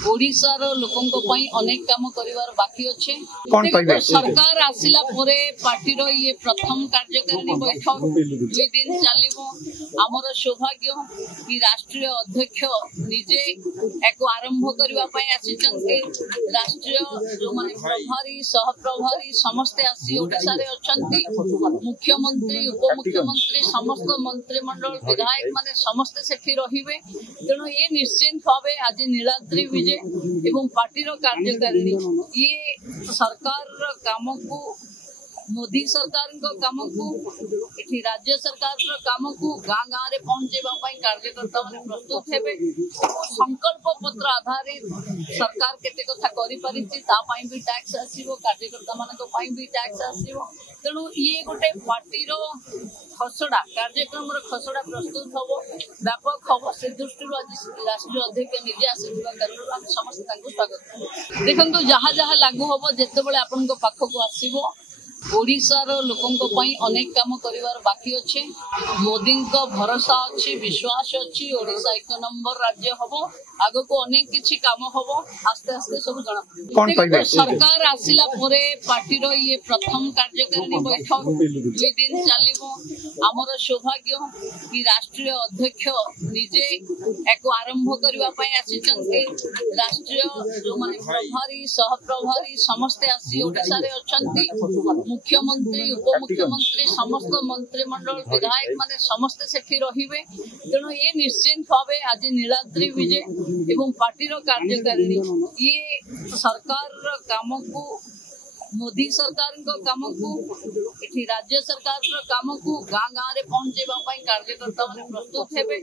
ओडिशार लोकों अनेक काम करिवार बाकी अच्छे। सरकार आसिला परे पार्टीर ये प्रथम कार्यकारिणी बैठक 2 दिन चलिबो। आमर सौभाग्य कि राष्ट्रीय अध्यक्ष निजे एक आरंभ करबा पई आसीचंती। राष्ट्रीय जो माने प्रभारी सहप्रभारी समस्ते आसी ओडिशा रे अछंती। मुख्यमंत्री उपमुख्यमंत्री समस्त मंत्रिमंडल विधायक माने समस्ते सेठी रहिबे। तेणु ये निश्चित भावे आज नीलाद्री विजय एवं पार्टी कार्यकारिणी ये सरकार काम को मोदी सरकार काम को राज्य सरकार काम को गाँ गाँ रे पहुंचेबा पई कार्यकर्ता माने प्रस्तुत हेबे। संकल्प पत्र आधारित सरकार केते कथा करि परिछि ता पई भी टैक्स आसीबो, कार्यकर्ता मानक पई भी टैक्स आसीबो। तेणु ये गोटे पार्टीर खसड़ा कार्यक्रम खसड़ा प्रस्तुत हम व्यापक हम से दृष्टि आज राष्ट्रीय अध्यक्ष निजे आसिबा कारण समस्त स्वागत। देखो जहाँ जहाँ लागू हम जिते आपण पाखक आसो ओडिशार लोकों अनेक काम करिवार बाकी अच्छे। मोदी भरोसा अच्छी विश्वास अच्छी ओडिशा 1 नंबर राज्य हम आग को अनेक किछि काम हम आस्ते आस्ते सब जना। सरकार आसिला परे पार्टीर ये प्रथम कार्यकारिणी बैठक 2 दिन चलिबो। आमर सौभाग्य कि राष्ट्रीय अध्यक्ष निजे एक आरंभ करबा पई आसीचंती। राष्ट्रीय जो माने प्रभारी सहप्रभारी समस्ते आसी ओडिशा रे अछंती। मुख्यमंत्री उपमुख्यमंत्री समस्त मंत्रिमंडल विधायक माने समस्ते सेठी रहिबे। तेणु ये निश्चित भावे आज नीलाद्री विजय एवं पार्टीर कार्यकारिणी ये सरकार काम को मोदी सरकार काम को राज्य सरकार काम को गाँ गाँ रे पहुंचेबा पई कार्यकर्ता माने प्रस्तुत हेबे।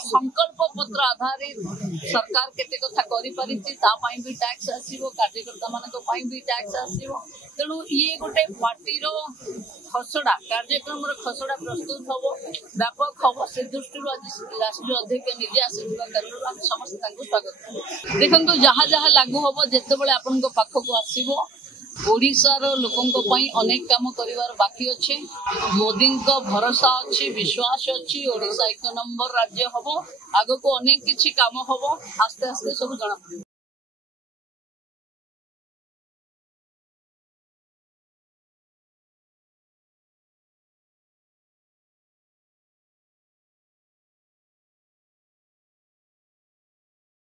संकल्प पत्र आधारित सरकार केते कथा करि परिछि ता पई भी टैक्स आसीबो, कार्यकर्ता मानक पई भी टैक्स आसीबो। तेणु ये गोटे पार्टीर खसड़ा कार्यक्रम खसड़ा प्रस्तुत हम व्यापक हम से दृष्टि आज राष्ट्रीय अध्यक्ष निजे आसिबा कारण समस्त स्वागत। देखो जहाँ जहाँ लागू हम जिते आपण पाखक आसो ओडिशार लोकों अनेक काम करिवार बाकी अच्छे। मोदी भरोसा अच्छी विश्वास अच्छी ओडिशा 1 नंबर राज्य हम आग को अनेक किछि काम हम आस्ते आस्ते सब जना।